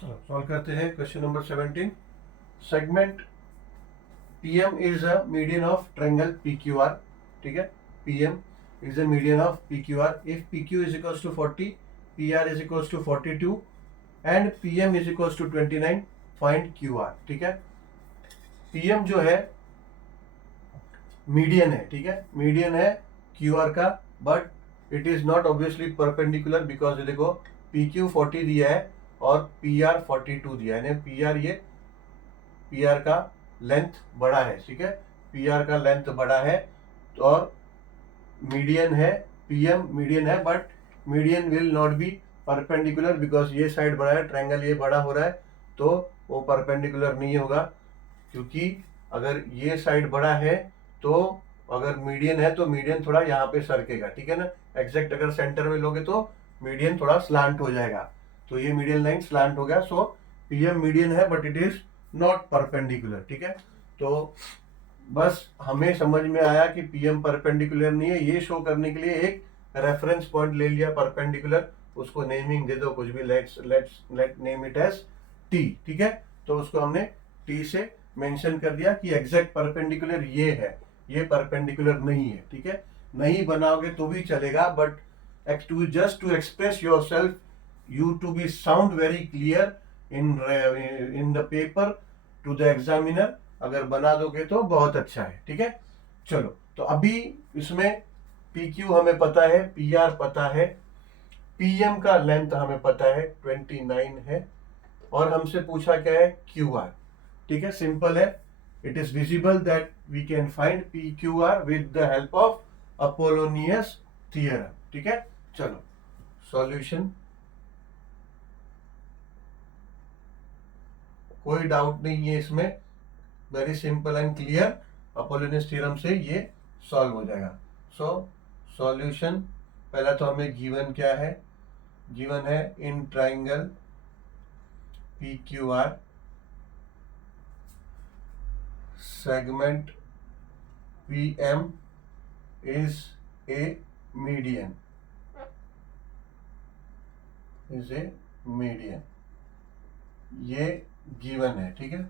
चलो सॉल्व करते हैं question number 17। Segment PM is a median of triangle PQR। ठीक है, PM is a median of PQR if PQ is equals to 40, PR is equals to 42 and PM is equals to 29। Find QR। ठीक है, PM जो है median है। ठीक है, median है QR का, but it is not obviously perpendicular because देखो PQ 40 दिया है और PR 42 दिया है। ये PR का लेंथ बड़ा है। ठीक है, PR का लेंथ बड़ा है और मीडियन है, PM मीडियन है, but median will not be perpendicular because ये साइड बड़ा है, ट्रायंगल ये बड़ा हो रहा है तो वो परपेंडिकुलर नहीं होगा। क्योंकि अगर ये साइड बड़ा है तो अगर मीडियन है तो मीडियन थोड़ा यहाँ पे सरकेगा। ठीक है ना, एग्जैक्ट अगर सेंटर में लोगे तो मीडियन थोड़ा स्लांट हो जाएगा। तो ये मीडियन लाइन स्लांट हो गया, सो PM मीडियन है but it is not perpendicular. ठीक है, तो बस हमें समझ में आया कि PM परपेंडिकुलर नहीं है, ये शो करने के लिए एक रेफरेंस पॉइंट ले लिया परपेंडिकुलर, उसको नेमिंग दे दो कुछ भी, let name it as T। ठीक है, तो उसको हमने T से मेंशन कर दिया कि एग्जैक्ट परपेंडिकुलर ये है, ये परपेंडिकुलर नहीं है। ठीक है, नहीं बनाओगे तो भी चलेगा, but just to express yourself, you to be sound very clear in the paper to the examiner, अगर बना दोगे तो बहुत अच्छा है। ठीक है, चलो तो अभी इसमें PQ हमें पता है, PR पता है, PM का लेंथ हमें पता है 29 है और हमसे पूछा क्या है QR। ठीक है, सिंपल है, it is visible that we can find PQR with the help of Apollonius theorem. ठीक है, चलो सॉल्यूशन, कोई डाउट नहीं है इसमें, very simple and clear, Apollonius theorem से ये सॉल्व हो जाएगा। सो सॉल्यूशन, पहला तो हमें गिवन क्या है, गिवन है in triangle PQR segment PM is a median, is a median, ये गिवन है। ठीक है,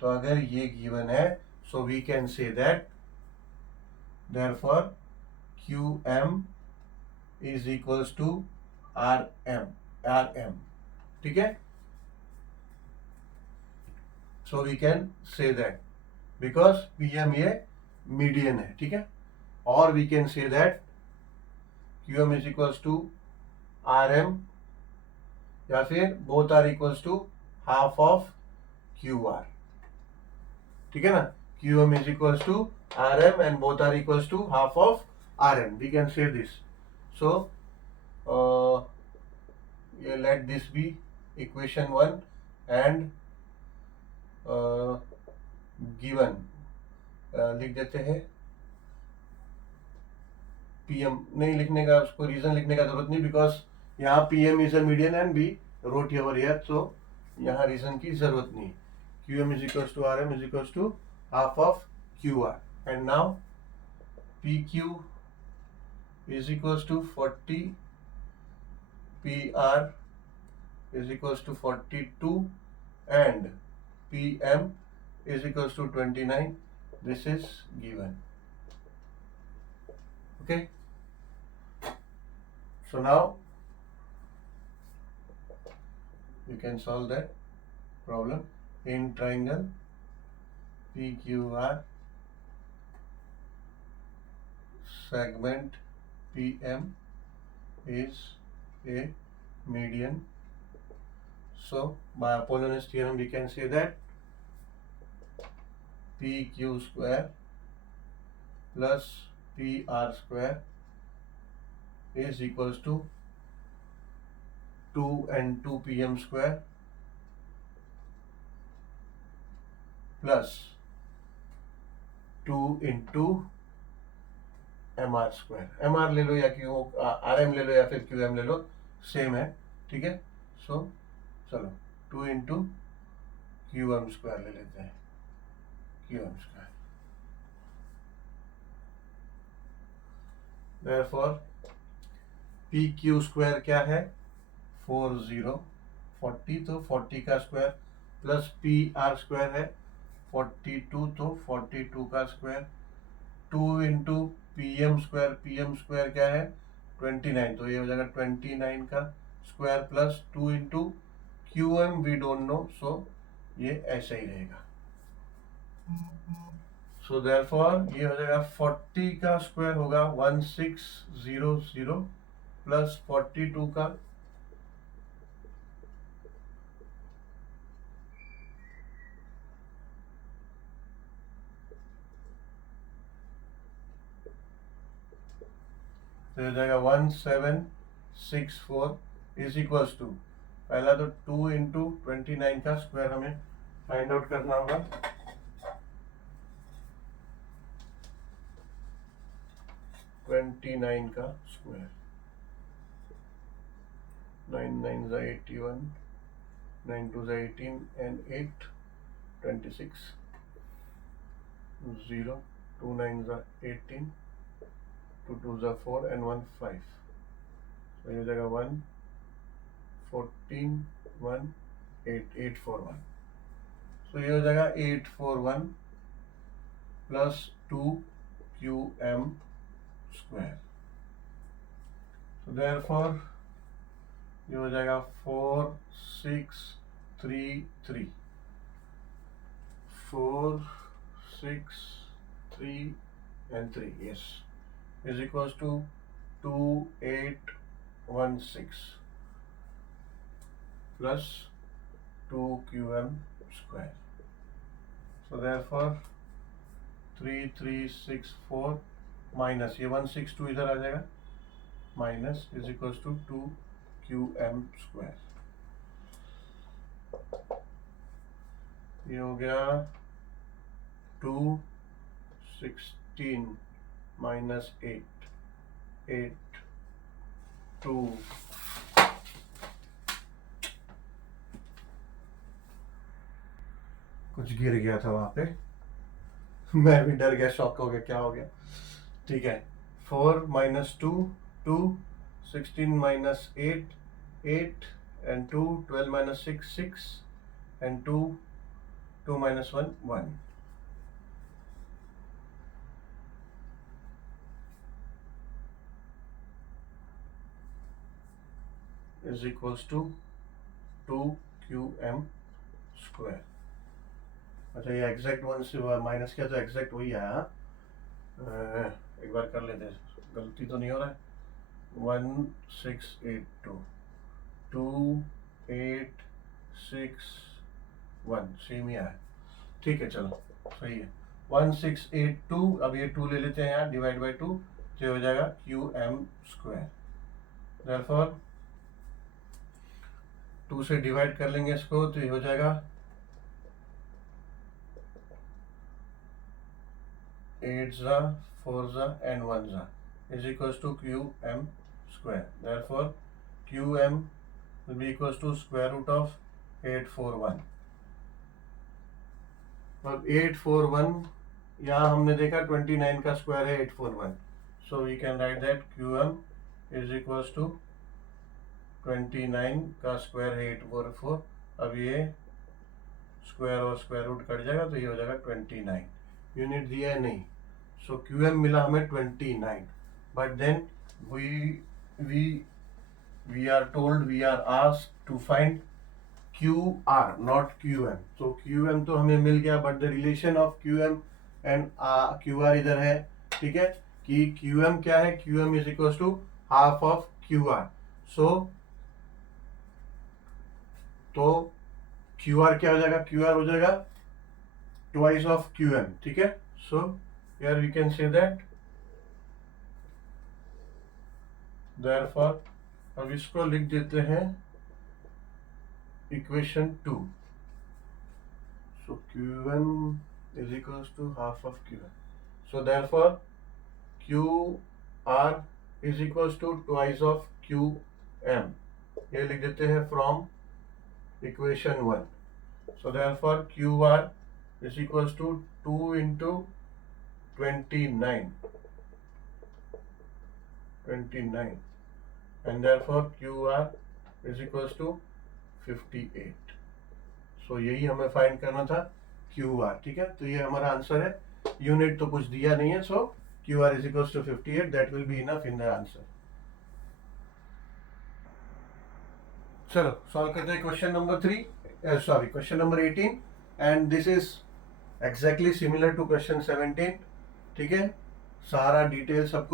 तो अगर ये गिवन है so we can say that therefore QM is equals to RM। ठीक है, so we can say that because PM ये मीडियन है। ठीक है, और we can say that QM is equals to RM या फिर both are equals to half of QR। ठीक है ना, QM is equals to RM and both are equals to half of RM, we can say this। so let this be equation 1 and given लिख देते हैं। PM नहीं लिखने का, उसको रीजन लिखने का जरूरत नहीं बिकॉज यहाँ PM is a median and B rote over here, so यहाँ रीजन की जरूरत नहीं। QM is equals to RM is equals to half of QR and now PQ is equals to 40, PR is equals to 42 and PM is equals to 29. This is given. Okay, so now you can solve that problem in triangle PQR segment PM is a median. So by Apollonius theorem we can say that PQ square plus PR square is equals to 2 and 2 PM square plus 2 into MR square। MR ले लो या RM ले लो या फिर QM ले लो, same है। ठीक है, सो चलो 2 इंटू QM स्क्वायर ले लेते हैं, QM square. therefore PQ square क्या है 40 40 तो 40 का square plus P R square है 42 तो 42 का square 2 into P M square क्या है 29 तो ये हो जाएगा 29 का square plus 2 into Q M we don't know so ये ऐसा ही रहेगा। सो देयरफॉर ये हो जाएगा 40 का स्क्वायर होगा 1600 प्लस 42 का तो हो जाएगा 1764 इज इक्वल्स टू पहला तो 2 इंटू 29 का स्क्वायर हमें फाइंड आउट करना होगा। 29 का स्क्वायर 9 9 ज़ा 81 9 2 ज़ा 18 and 8 26 0 2 9 ज़ा 18 2 2 ज़ा 4 and 1 5 तो ये हो जाएगा 1 14 1 8 841 तो ये हो जाएगा 841 plus 2 Q M square so therefore ये हो जाएगा 4633 4 6 3 and 3 yes is equals to 2816 plus 2 qm square so therefore 3364 minus ये 162 इधर आ जाएगा minus is equals to 2 Q M square ये हो गया 216 माइनस 8 8 2 कुछ गिर गया था वहां पे मैं भी डर गया शॉक हो गया क्या हो गया ठीक है 4 minus 2 2 16 minus 8 8 and 2 12 minus 6 6 and 2 2 minus 1 1 is equals to 2 qm square. अच्छा ये एग्जैक्ट वन से माइनस किया तो एग्जैक्ट वही आया एक बार कर लेते हैं गलती तो नहीं हो रहा है 1682 2861 सेम ही आया ठीक है चलो सही है 1682 अब ये 2 ले लेते हैं यहाँ डिवाइड बाई 2 तो हो जाएगा क्यू एम स्क्वायर देयरफॉर 2 से डिवाइड कर लेंगे इसको तो ये हो जाएगा 8 ज़ा 4 ज़ा and 1 ज़ा is equals to qm square therefore qm will be equals to square root of 841 अब 841 यहाँ हमने देखा 29 का स्क्वायर है 841 so we can write that qm is equals to 29 का स्क्वायर है 844 अब ये स्क्वायर और स्क्वायर रूट कट जाएगा तो ये हो जाएगा 29 यूनिट दिया है नहीं सो QM मिला हमें 29 but then we are told we are asked to find QR not QM so QM तो हमें मिल गया but the relation of QM and QR इधर है ठीक है कि QM क्या है QM is equal to half of QR so तो QR क्या हो जाएगा QR हो जाएगा ट्वाइस ऑफ QM ठीक है सो here we can say that therefore अब इसको लिख देते हैं equation 2 so Q1 is equals to half of Q1 so therefore QR is equals to twice of QM ये लिख देते हैं from equation 1 so therefore QR is equals to 2 into 29 and therefore QR is equals to 58। सो यही हमें find करना था Q R. ठीक है, तो ये हमारा आंसर है। यूनिट तो कुछ दिया नहीं है, so Q R is equals to 58, that will be enough in the answer. चलो सॉल्व करते हैं question number 18, and this is exactly similar to question 17। ठीक है, सारा डिटेल सब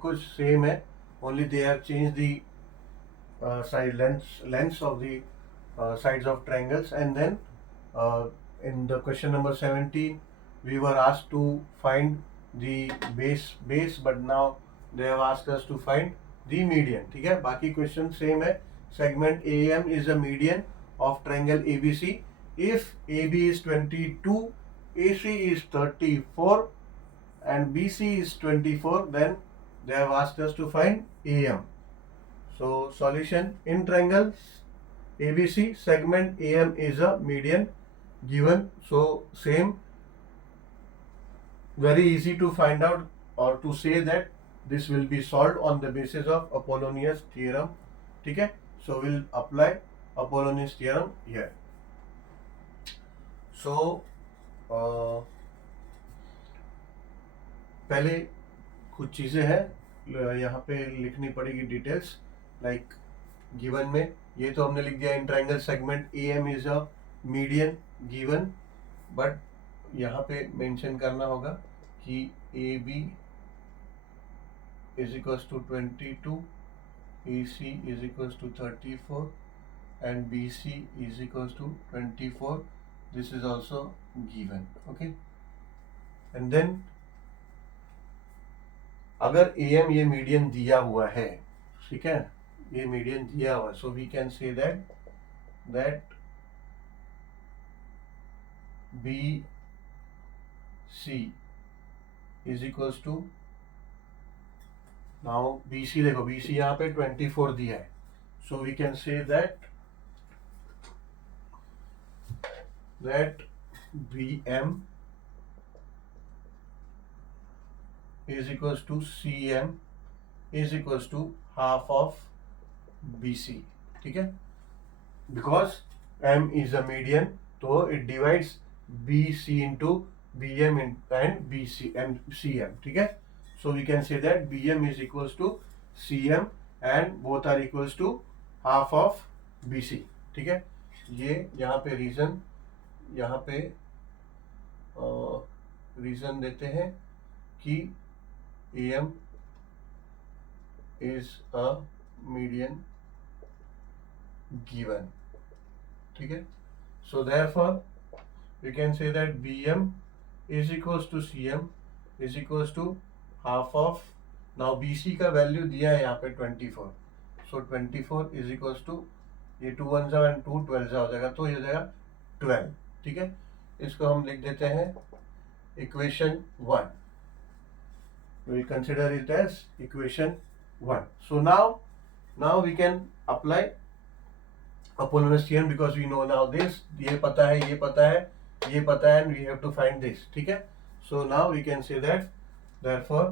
कुछ सेम है, only they have change the side lengths of the sides of triangles, and then in the question number 17 we were asked to find the base, but now they have asked us to find the median। ठीक है, बाकी question same है। segment AM is a median of triangle ABC if AB is 22, AC is 34 and BC is 24, then they have asked us to find AM। So solution: in triangle ABC, segment AM is a median given. So same, very easy to find out or to say that this will be solved on the basis of Apollonius theorem। ठीक है, so we'll apply Apollonius theorem here। So पहले कुछ चीजें हैं यहाँ पे लिखनी पड़ेगी डिटेल्स, लाइक गिवन में ये तो हमने लिख दिया in triangle segment AM is a median given, but यहाँ पे मेंशन करना होगा कि AB is equals to 22, AC is equals to 34 and BC is equals to 24। This is also given. Okay, and then अगर AM ये median दिया हुआ है, ठीक है, ये मीडियन दिया हुआ, so we can say that BC is equals to, now BC देखो, BC यहाँ पे 24 दिया है, so we can say that BM is equals to CM is equals to half of BC। ठीक है, because M is a median, तो it divides BC into BM and BC and CM। ठीक है, so we can say that BM is equals to CM and both are equals to half of BC। ठीक है, ये यहाँ पे reason, यहाँ पे रीजन देते हैं कि AM is a median given। ठीक है, so therefore we can say that BM is equals to CM is equals to half of, now BC का वैल्यू दिया है यहाँ पे 24, so 24 is equals to, ये 2 1 and 2 12 हो जाएगा, तो ये हो जाएगा 12। ठीक है, इसको हम लिख देते हैं equation 1। We consider it as equation 1। So now we can apply Apollonius theorem because we know now this, ये पता है, ये पता है, ये पता है, and we have to find this। ठीक है, so now we can say that therefore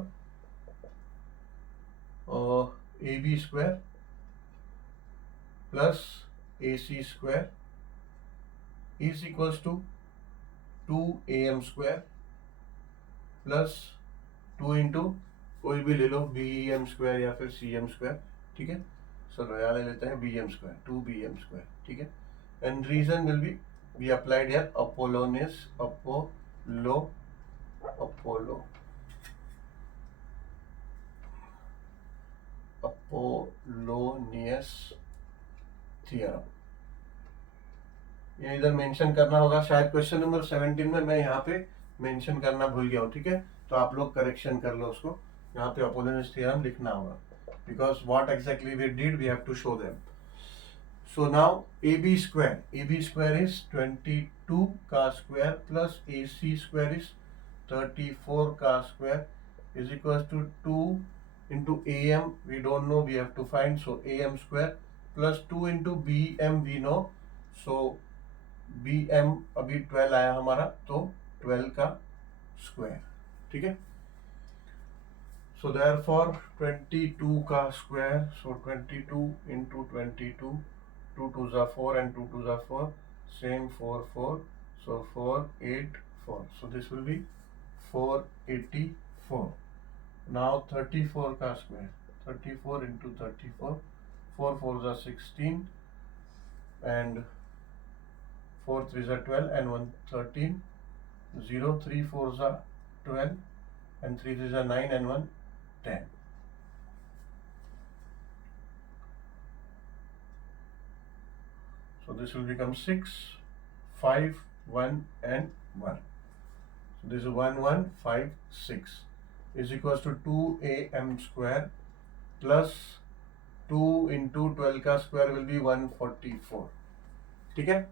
AB square plus AC square is equals to 2AM square plus 2 into कोई भी ले लो, BM स्क्वायर या फिर CM स्क्वायर। ठीक है, चलो यहाँ ले लेते हैं BM स्क्वायर, 2BM स्क्वायर। ठीक है, and reason will be we applied here Apollonius theorem. ये इधर मेंशन करना होगा, शायद क्वेश्चन नंबर 17 में मैं यहाँ पे मेंशन करना भूल गया हूँ। ठीक है, तो आप लोग करेक्शन कर लो उसको, यहाँ पे अपोलोनियस थ्योरम लिखना होगा, because what exactly we did we have to show them. So now AB square is 22 का square plus AC square is 34 का square is equal to 2 into AM we don't know, we have to find, so AM square plus 2 into BM we know, so BM अभी 12 आया हमारा, तो 12 का square. ठीक है, so therefore 22 का square, so 22 into 22 2 2s are 4 and 2 2s are 4, same 4 4, so 4 8 4, so this will be 484. Now 34 ka square, 34 into 34, 4 4s are 16 and 4 3s are 12 and 1 13, 0 3 4s are 12 and 3 3s are 9 and 1 10. So this will become 6 5 1 and 1. So this is 1 1 5 6 is equals to 2am square plus 2 into 12 का square will be 144. ठीक है,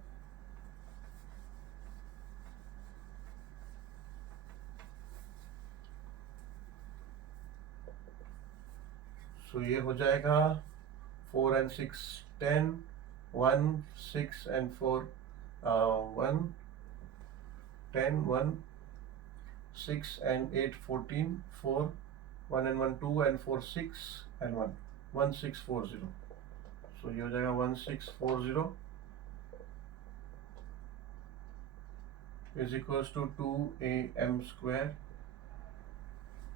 so ये हो जाएगा 4 and 6 10, 1 6 and 4 1 10, 1 6 and 8 14, 4 1 and 1 2 and 4 6 and 1 1640. So ये हो जाएगा 1640 is equals to 2am square,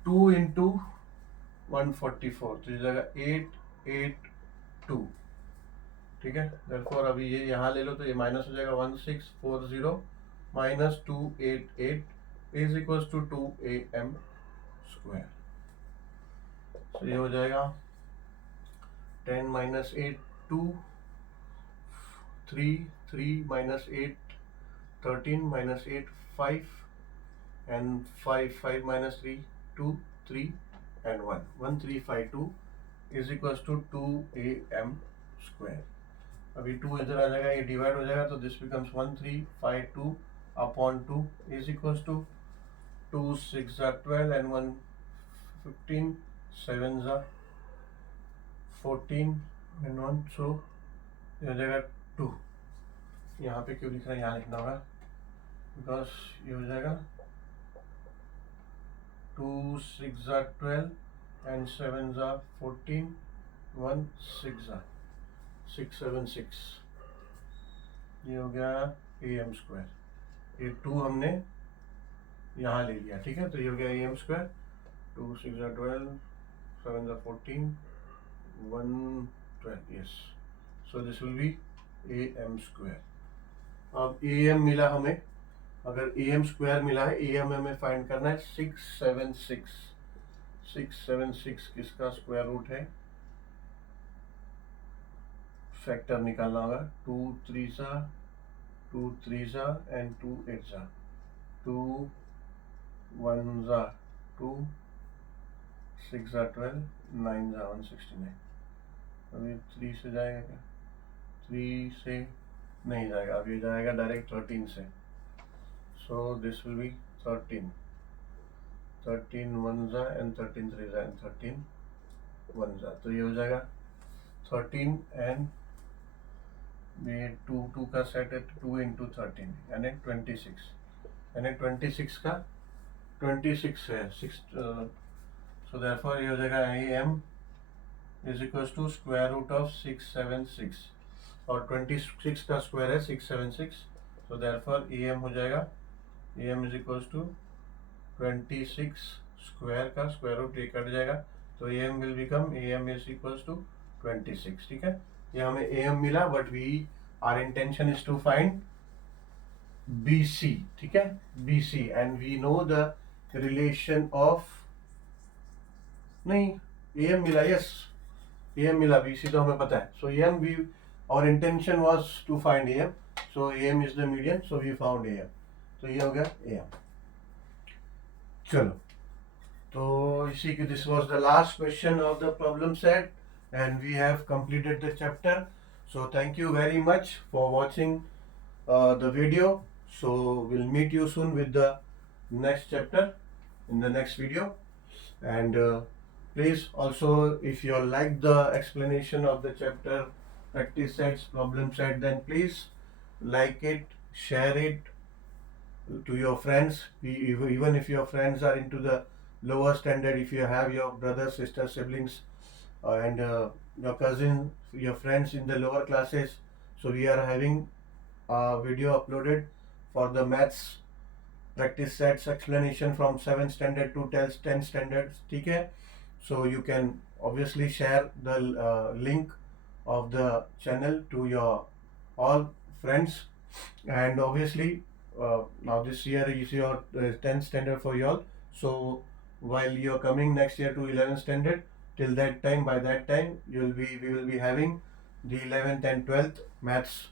2 into 144, तो ये जाएगा 882. ठीक है, therefore अभी ये यहाँ ले लो तो ये माइनस हो जाएगा 1640 minus 288 is equals to 2am square. So ये हो जाएगा 10 minus 8 2, 3 3 minus 8 13 minus 8 5 and 5 5 minus 3 2 3 and 1 1352 is equals to 2am square. अभी 2 इधर आ जाएगा, ये डिवाइड हो जाएगा तो this becomes 1352 upon 2 is equals to 2 6 are 12 and 1 15, 7 are 14 and 1, so ये हो जाएगा 2. यहाँ पे क्यों लिख रहा है, यहाँ लिखना होगा बिकॉज ये हो जाएगा 2 6 are 12 and 7 are 14, 1 6 are 676. ये हो गया am स्क्वायर, ये 2 हमने यहाँ ले लिया. ठीक है, तो ये हो गया am square, 2 6 are 12, 7 are 14, 1 12. yes, so this will be am square. अब am मिला हमें, अगर am स्क्वायर मिला है, am हमें फाइंड करना है 676. 676 किसका स्क्वायर रूट है, फैक्टर निकालना होगा. 2 3 2 3 and 2 8 2 1 2 6 12 9 169. अभी 3 से जाएगा क्या, 3 से नहीं जाएगा, अभी जाएगा डायरेक्ट 13 से. So this will be 13 13 1 and 13 3 and 13 1 तो ये हो जाएगा 13 and ये 2 का सेट है, 2 into 13 यानी 26, यानी 26 का 26 है 6. सो देयरफॉर ये हो जाएगा am is equals to square root of 676 और 26 का स्क्वायर है 676. सो देयरफॉर am हो जाएगा, am is equals to 26 square का स्क्वायर रूट ये कट जाएगा तो am will become am is equals to 26. ठीक है, ये हमें am मिला, but we are intention is to find BC. ठीक है, BC and we know the relation of, नहीं am मिला, यस am मिला, BC तो हमें पता है. So am we, our intention was to find am, so am is the median, so we found am. तो ये हो गया am. चलो, तो इसी के this was the last question of the problem set and we have completed the chapter. So thank you very much for watching the video. So we'll meet you soon with the next chapter in the next video. And please also, if you like the explanation of the chapter, practice sets, problem set, then please like it, share it to your friends. Even if your friends are into the lower standard, if you have your brothers, sisters, siblings and your cousin, your friends in the lower classes, So we are having a video uploaded for the maths practice sets explanation from 7th standard to 10th standard. ठीक है? So you can obviously share the link of the channel to your all friends, and obviously now this year is your 10th standard for you all. So while you're coming next year to 11th standard, till that time, by that time we will be having the 11th and 12th maths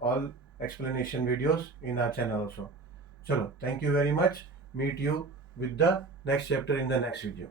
all explanation videos in our channel also. Chalo, thank you very much. Meet you with the next chapter in the next video.